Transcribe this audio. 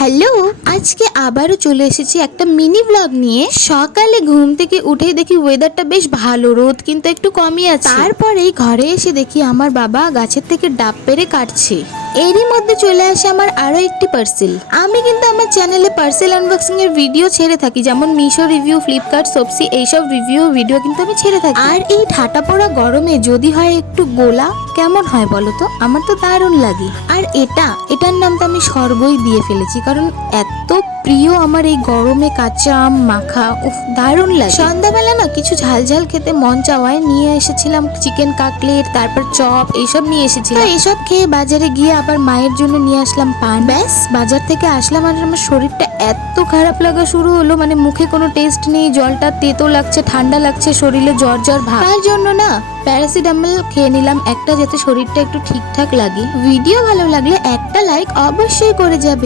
Hello, আজকে আবারও চলে এসেছি একটা মিনি ব্লগ নিয়ে। সকালে ঘুম থেকে উঠে দেখি ওয়েদারটা বেশ ভালো, রোদ কিন্তু একটু কমই আছে। তারপরেই ঘরে এসে দেখি আমার বাবা গাছের থেকে ডাব পেড়ে কাটছে। এরই মধ্যে চলে আসে আমার আরো একটি পার্সেল। আমি কিন্তু আমার চ্যানেলে পার্সেল আনবক্সিং এর ভিডিও ছেড়ে থাকি, যেমন মিশো রিভিউ, ফ্লিপকার্ট, সবসি, এইসব ভিডিও কিন্তু আমি ছেড়ে থাকি। আর এই ঠাটা পড়া গরমে যদি হয় একটু গোলা, কেমন হয় বলো তো? আমার তো দারুণ লাগে। আর এটার নাম তো আমি স্বর্গই দিয়ে ফেলেছি, কারণ এত প্রিয় আমার এই গরমে কাঁচা আম মাখা। উফ, দারুণ লাগে। সন্ধ্যাবেলা না কিছু ঝাল ঝাল খেতে মন চাওয়ায় নিয়ে এসেছিলাম চিকেন কাটলেট, তারপর চপ, এইসব নিয়ে এসেছিলাম। এইসব খেয়ে বাজারে গিয়ে আবার মায়ের জন্য নিয়ে আসলাম পান। ব্যাস বাজার থেকে আসলাম আর আমার শরীরটা এত খারাপ লাগা শুরু হলো, মানে মুখে কোনো টেস্ট নেই, জলটা তেতো লাগছে, ঠান্ডা লাগছে, শরীরে জ্বর জ্বর ভাব। তার জন্য না প্যারাসিটামল খেয়ে নিলাম একটা, যাতে শরীরটা একটু ঠিকঠাক লাগে। ভিডিও ভালো লাগলে একটা লাইক অবশ্যই করে যাবে।